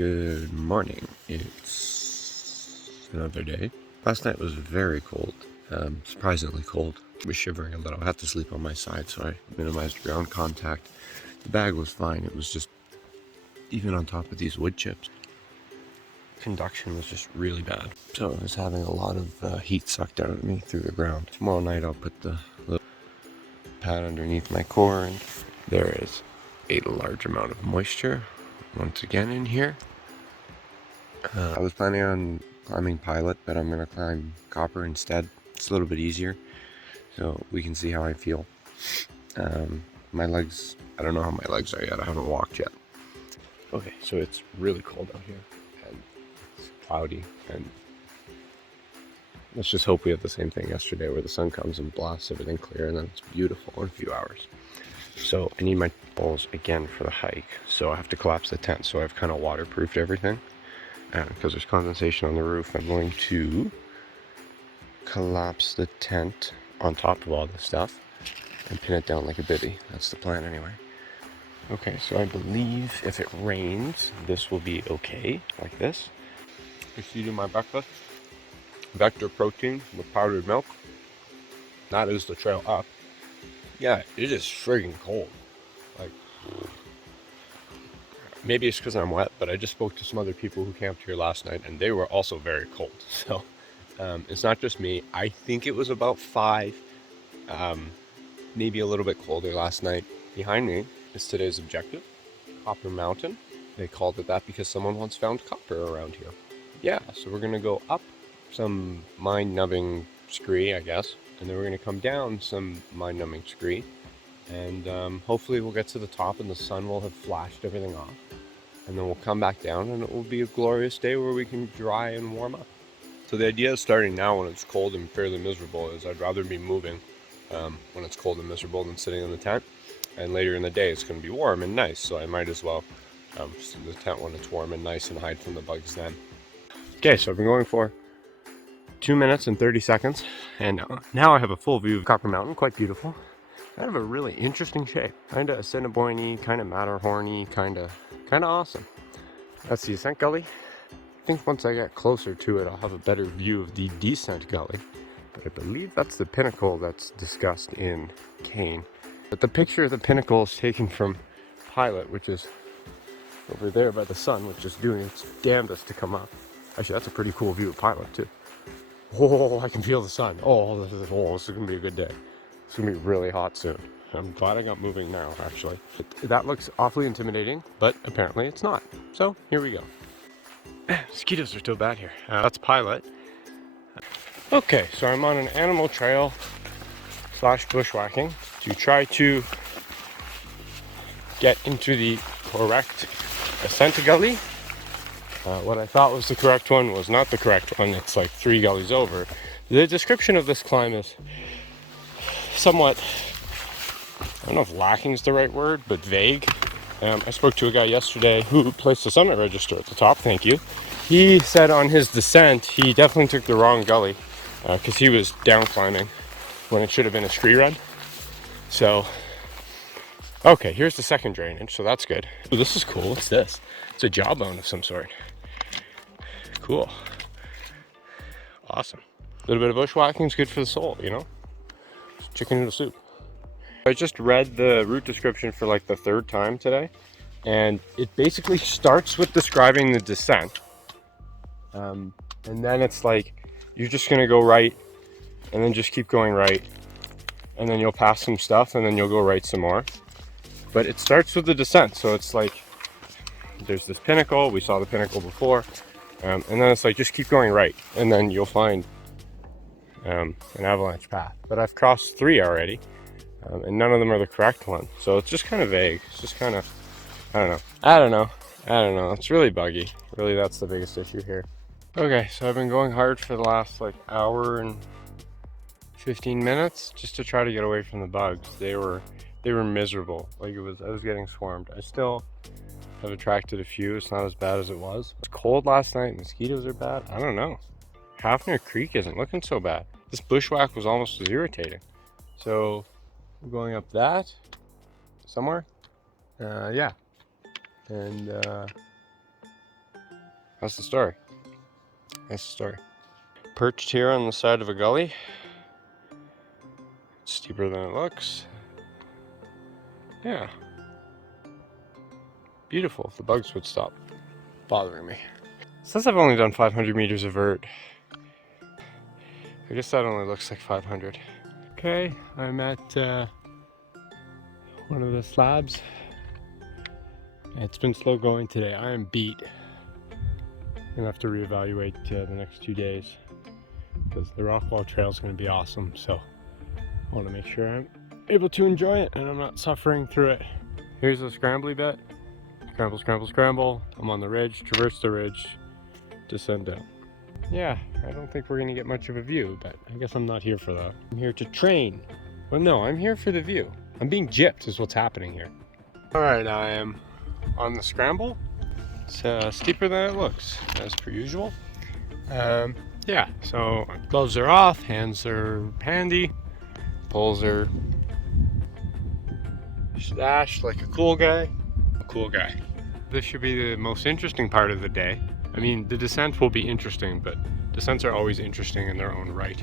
Good morning. It's another day. Last night was very cold, surprisingly cold. I was shivering a little. I had to sleep on my side, so I minimized ground contact. The bag was fine. It was just, even on top of these wood chips, conduction was just really bad. So I was having a lot of heat sucked out of me through the ground. Tomorrow night I'll put the little pad underneath my core, and there is a large amount of moisture once again in here. I was planning on climbing Pilot, but I'm going to climb Copper instead. It's a little bit easier, so we can see how I feel. My legs, I don't know how my legs are yet. I haven't walked yet. Okay, so it's really cold out here, and it's cloudy, and let's just hope we have the same thing yesterday where the sun comes and blasts everything clear, and then it's beautiful in a few hours. So I need my poles again for the hike, so I have to collapse the tent. So I've kind of waterproofed everything. Because there's condensation on the roof, I'm going to collapse the tent on top of all this stuff and pin it down like a bivvy. That's the plan anyway. Okay, so I believe if it rains, this will be okay, like this. Proceeding my breakfast. Vector protein with powdered milk. That is the trail up. Yeah, it is friggin' cold. Like, maybe it's because I'm wet, but I just spoke to some other people who camped here last night, and they were also very cold. So it's not just me. I think it was about 5, maybe a little bit colder last night. Behind me is today's objective, Copper Mountain. They called it that because someone once found copper around here. Yeah, so we're going to go up some mind-numbing Scree, I guess, and then we're going to come down some mind-numbing Scree. And hopefully we'll get to the top and the sun will have flashed everything off. And then we'll come back down and it will be a glorious day where we can dry and warm up. So the idea of starting now when it's cold and fairly miserable is I'd rather be moving when it's cold and miserable than sitting in the tent. And later in the day it's going to be warm and nice, so I might as well sit in the tent when it's warm and nice and hide from the bugs then. Okay, so I've been going for 2 minutes and 30 seconds, and now I have a full view of Copper Mountain, quite beautiful. Kind of a really interesting shape, kind of Assiniboine-y, kind of Matterhorn-y, kind of awesome. That's the ascent gully. I think once I get closer to it, I'll have a better view of the descent gully. But I believe that's the pinnacle that's discussed in Kane. But the picture of the pinnacle is taken from Pilot, which is over there by the sun, which is doing its damnedest to come up. Actually, that's a pretty cool view of Pilot too. Oh, I can feel the sun. Oh, this is going to be a good day. It's going to be really hot soon. I'm glad I got moving now, actually. That looks awfully intimidating, but apparently it's not. So, here we go. Mosquitoes are still bad here. That's Pilot. Okay, so I'm on an animal trail / bushwhacking to try to get into the correct ascent gully. What I thought was the correct one was not the correct one. It's like 3 gullies over. The description of this climb is somewhat, I don't know if lacking is the right word, but vague. I spoke to a guy yesterday who placed a summit register at the top, thank you. He said on his descent, he definitely took the wrong gully because he was down climbing when it should have been a Scree run. So, okay, here's the second drainage, so that's good. Ooh, this is cool, what's this? It's a jawbone of some sort. Cool. Awesome. A little bit of bushwhacking is good for the soul, you know? Chicken noodle soup. I just read the route description for like the 3rd time today, and it basically starts with describing the descent, and then it's like you're just gonna go right and then just keep going right, and then you'll pass some stuff and then you'll go right some more, but it starts with the descent. So it's like there's this pinnacle, we saw the pinnacle before, and then it's like just keep going right and then you'll find an avalanche path. But I've crossed 3 already, and none of them are the correct one, so it's just kind of vague. It's just kind of, I don't know, it's really buggy. Really, that's the biggest issue here. Okay, so I've been going hard for the last like hour and 15 minutes just to try to get away from the bugs. They were miserable. Like I was getting swarmed. I still have attracted a few. It's not as bad as it was. It's cold last night, mosquitoes are bad. I don't know. Hafner Creek isn't looking so bad. This bushwhack was almost as irritating. So we're going up that somewhere. Yeah. And That's the story. That's the story. Perched here on the side of a gully. It's steeper than it looks. Yeah. Beautiful if the bugs would stop bothering me. Since I've only done 500 meters of vert, I guess that only looks like 500. Okay, I'm at one of the slabs. It's been slow going today. I am beat. I'm gonna have to reevaluate the next 2 days because the rock wall trail is gonna be awesome. So I want to make sure I'm able to enjoy it and I'm not suffering through it. Here's the scrambly bit. Scramble, scramble, scramble. I'm on the ridge, traverse the ridge, descend down. Yeah, I don't think we're gonna get much of a view, but I guess I'm not here for that. I'm here to train. Well, no, I'm here for the view. I'm being gypped is what's happening here. All right, I am on the scramble. It's steeper than it looks, as per usual. Yeah, so gloves are off, hands are handy, poles are stashed like a cool guy. A cool guy. This should be the most interesting part of the day. I mean, the descent will be interesting, but descents are always interesting in their own right.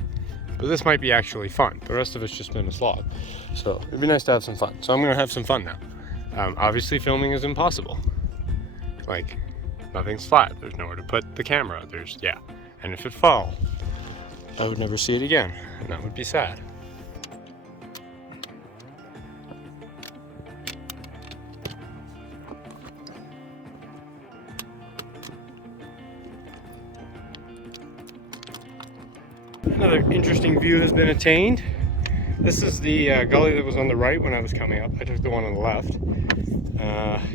But this might be actually fun. The rest of it's just been a slog. So it'd be nice to have some fun. So I'm gonna have some fun now. Obviously filming is impossible. Like, nothing's flat. There's nowhere to put the camera. Yeah. And if it fell, I would never see it again. And that would be sad. Another interesting view has been attained. This is the gully that was on the right when I was coming up. I took the one on the left.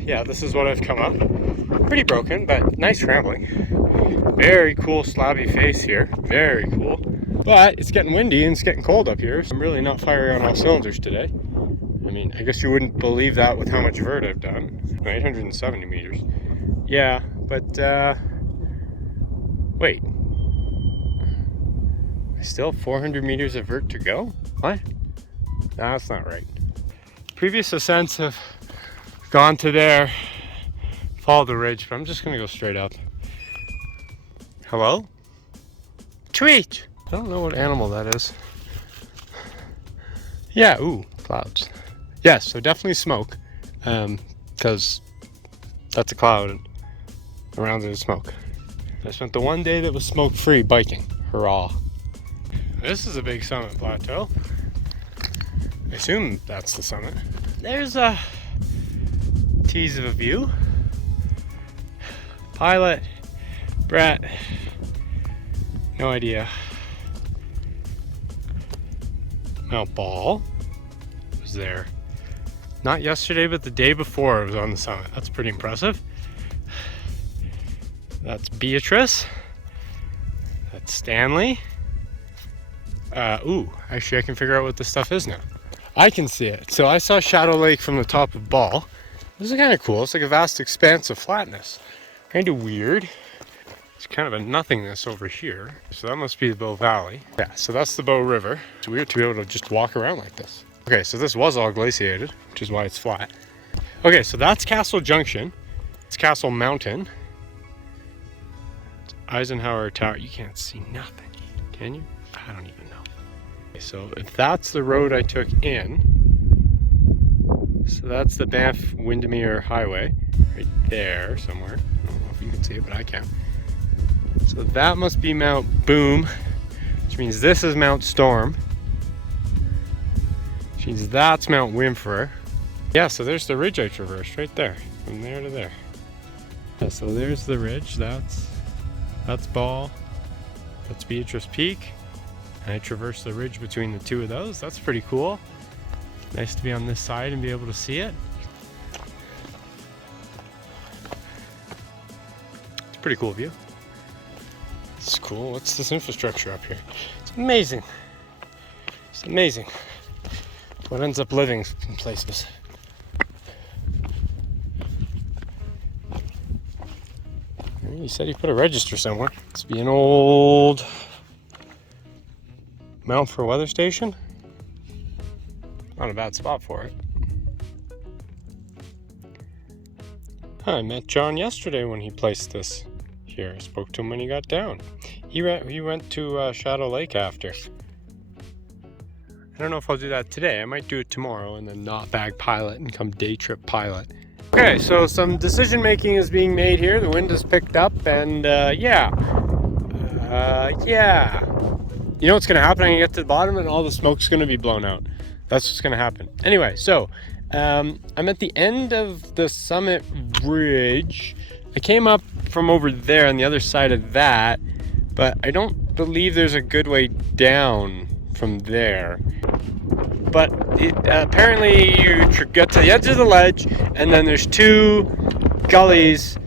Yeah, this is what I've come up. Pretty broken, but nice scrambling. Very cool slabby face here. Very cool. But it's getting windy and it's getting cold up here, so I'm really not firing on all cylinders today. I mean, I guess you wouldn't believe that with how much vert I've done. 870 meters. Yeah, but wait. I still have 400 meters of vert to go? What? No, that's not right. Previous ascents have gone to there, follow the ridge, but I'm just gonna go straight up. Hello? Tweet! I don't know what animal that is. Yeah, ooh, clouds. Yes, so definitely smoke, because that's a cloud and around it is smoke. I spent the one day that was smoke-free biking. Hurrah. This is a big summit plateau. I assume that's the summit. There's a tease of a view. Pilot, Brett, no idea. Mount Ball was there. Not yesterday, but the day before I was on the summit. That's pretty impressive. That's Beatrice. That's Stanley. Ooh, actually I can figure out what this stuff is now. I can see it. So I saw Shadow Lake from the top of Ball. This is kind of cool. It's like a vast expanse of flatness. Kind of weird. It's kind of a nothingness over here. So that must be the Bow Valley. Yeah, so that's the Bow River. It's weird to be able to just walk around like this. Okay, so this was all glaciated, which is why it's flat. Okay, so that's Castle Junction. It's Castle Mountain. It's Eisenhower Tower. You can't see nothing, can you? I don't even know. Okay, so if that's the road I took in, so that's the Banff Windermere Highway, right there somewhere. I don't know if you can see it, but I can. So that must be Mount Boom, which means this is Mount Storm, which means that's Mount Wimfrer. Yeah, so there's the ridge I traversed right there, from there to there. Yeah, so there's the ridge. That's Ball. That's Beatrice Peak. And I traversed the ridge between the two of those. That's pretty cool. Nice to be on this side and be able to see it. It's a pretty cool view. It's cool. What's this infrastructure up here? It's amazing. It's amazing what ends up living in places. You said you put a register somewhere. Must be an old Mount for weather station. Not a bad spot for it. I met John yesterday when he placed this here. I spoke to him when he got down. He went to Shadow Lake after. I don't know if I'll do that today. I might do it tomorrow and then not bag pilot and come day trip pilot. Okay, so some decision making is being made here. The wind has picked up and yeah. You know what's gonna happen? I'm gonna get to the bottom and all the smoke's gonna be blown out. That's what's gonna happen. Anyway, so I'm at the end of the summit ridge. I came up from over there on the other side of that, but I don't believe there's a good way down from there. But apparently you get to the edge of the ledge and then there's two gullies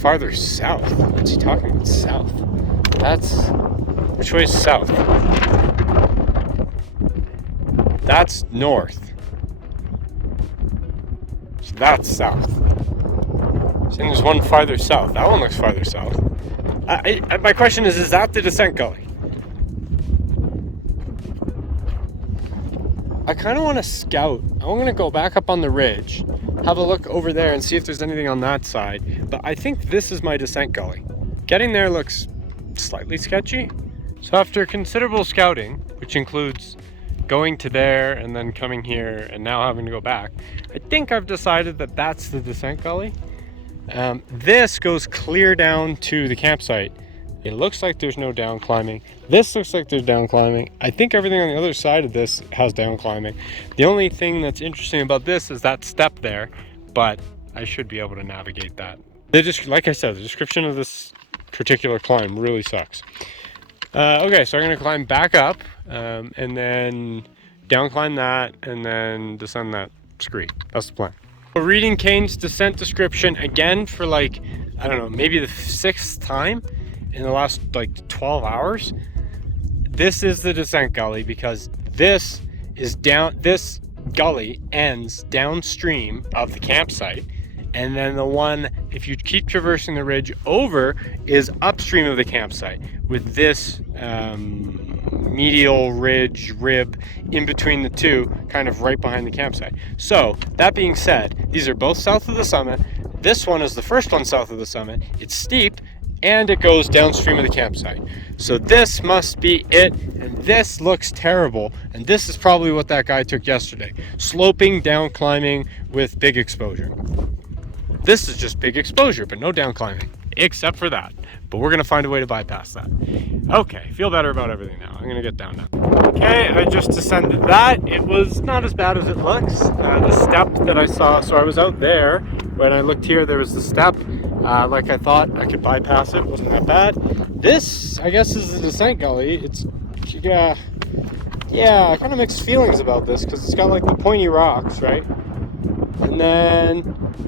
farther south. What's he talking about? South. Which way is south? That's north. So that's south. So there's one farther south. That one looks farther south. My question is that the descent gully? I kind of want to scout. I'm going to go back up on the ridge, have a look over there and see if there's anything on that side. But I think this is my descent gully. Getting there looks slightly sketchy. So after considerable scouting, which includes going to there and then coming here and now having to go back, I think I've decided that that's the descent gully. This goes clear down to the campsite. It looks like there's no down climbing. This looks like there's down climbing. I think everything on the other side of this has down climbing. The only thing that's interesting about this is that step there, but I should be able to navigate that. Like I said, the description of this particular climb really sucks. Okay, so I'm gonna climb back up and then down climb that and then descend that scree. That's the plan. We're reading Kane's descent description again for like, I don't know, maybe the 6th time in the last like 12 hours. This is the descent gully because this gully ends downstream of the campsite, and then the one, if you keep traversing the ridge over, is upstream of the campsite with this medial ridge rib in between the two, kind of right behind the campsite. So that being said, these are both south of the summit. This one is the first one south of the summit. It's steep and it goes downstream of the campsite. So this must be it, and this looks terrible, and this is probably what that guy took yesterday. Sloping down climbing with big exposure. This is just big exposure, but no down climbing, except for that. But we're gonna find a way to bypass that. Okay, feel better about everything now. I'm gonna get down now. Okay, I just descended that. It was not as bad as it looks. The step that I saw, so I was out there. When I looked here, there was the step. Like I thought I could bypass it, wasn't that bad. This, I guess, is the descent gully. It's, yeah, I kind of mixed feelings about this because it's got like the pointy rocks, right? And then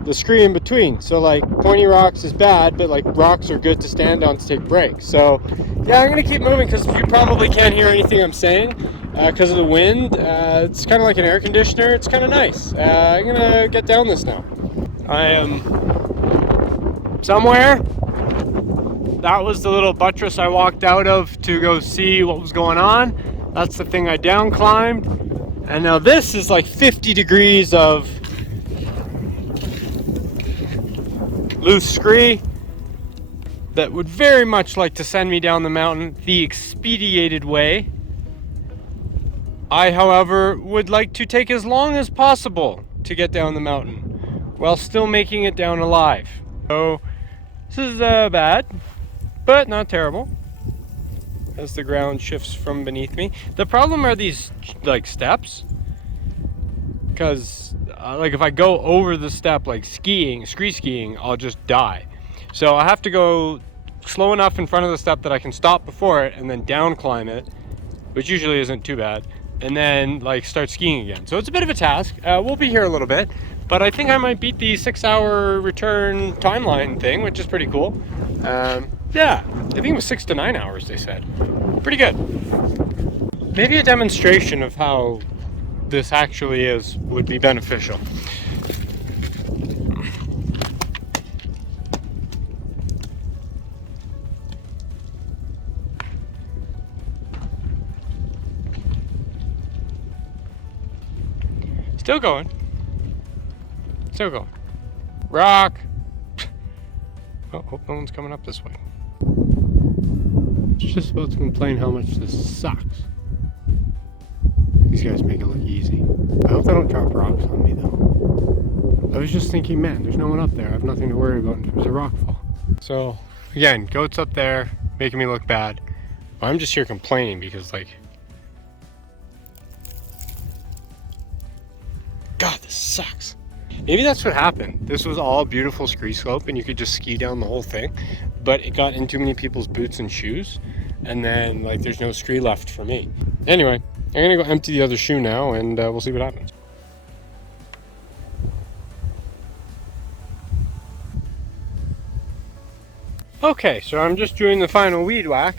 the scree in between. So like pointy rocks is bad, but like rocks are good to stand on to take breaks. So yeah, I'm gonna keep moving because you probably can't hear anything I'm saying because of the wind. It's kind of like an air conditioner. It's kind of nice. I'm gonna get down this now. I am somewhere. That was the little buttress I walked out of to go see what was going on. That's the thing I down climbed. And now this is like 50 degrees of loose scree that would very much like to send me down the mountain the expedited way. I, however, would like to take as long as possible to get down the mountain while still making it down alive. So this is bad, but not terrible as the ground shifts from beneath me. The problem are these like steps, because like if I go over the step like scree skiing, I'll just die. So I have to go slow enough in front of the step that I can stop before it and then down climb it, which usually isn't too bad, and then like start skiing again. So it's a bit of a task. We'll be here a little bit, but I think I might beat the 6-hour return timeline thing, which is pretty cool. Yeah, I think it was 6 to 9 hours, they said. Pretty good. Maybe a demonstration of how this actually is would be beneficial. Still going. Still going. Rock. Oh, hope no one's coming up this way. It's just about to complain how much this sucks. These guys make it look easy. I hope they don't drop rocks on me though. I was just thinking, man, there's no one up there. I have nothing to worry about in terms of rockfall. So, again, goats up there making me look bad. I'm just here complaining because, like, God, this sucks. Maybe that's what happened. This was all beautiful ski slope and you could just ski down the whole thing, but it got in too many people's boots and shoes, and then, like, there's no ski left for me. Anyway, I'm gonna go empty the other shoe now, and we'll see what happens. Okay, so I'm just doing the final weed whack.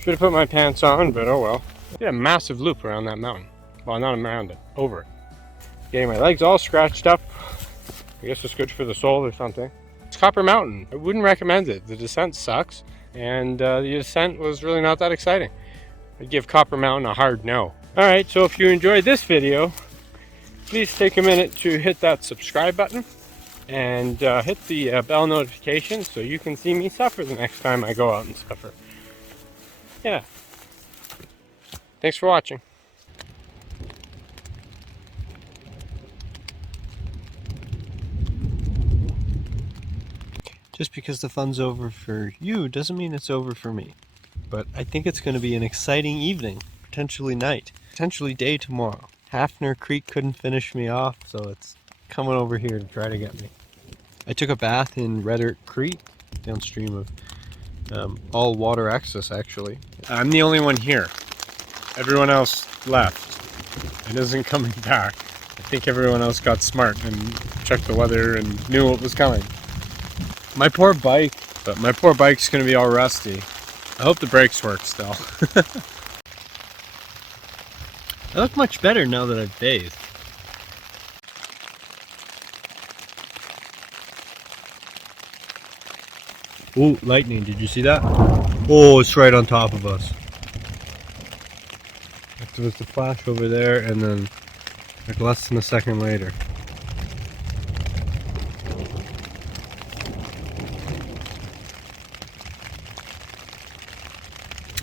Should have put my pants on, but oh well. Did a massive loop around that mountain. Well, not around it, over it. Getting my legs all scratched up. I guess it's good for the soul or something. It's Copper Mountain. I wouldn't recommend it. The descent sucks, and the descent was really not that exciting. I'd give Copper Mountain a hard no. Alright, so if you enjoyed this video, please take a minute to hit that subscribe button and hit the bell notification so you can see me suffer the next time I go out and suffer. Yeah. Thanks for watching. Just because the fun's over for you doesn't mean it's over for me. But I think it's going to be an exciting evening, potentially night, potentially day tomorrow. Hafner Creek couldn't finish me off, so it's coming over here to try to get me. I took a bath in Redearth Creek, downstream of all water access actually. I'm the only one here. Everyone else left and isn't coming back. I think everyone else got smart and checked the weather and knew what was coming. My poor bike, but my poor bike's gonna be all rusty. I hope the brakes work still. I look much better now that I've bathed. Ooh, lightning, did you see that? Oh, it's right on top of us. There was the flash over there, and then like less than a second later.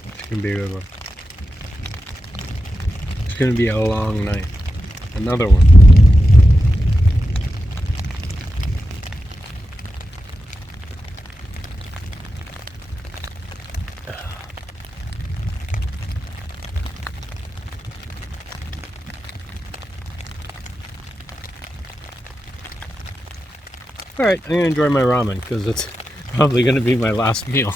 It's gonna be a good one. It's gonna be a long night. Another one. Alright, I'm gonna enjoy my ramen because it's probably gonna be my last meal.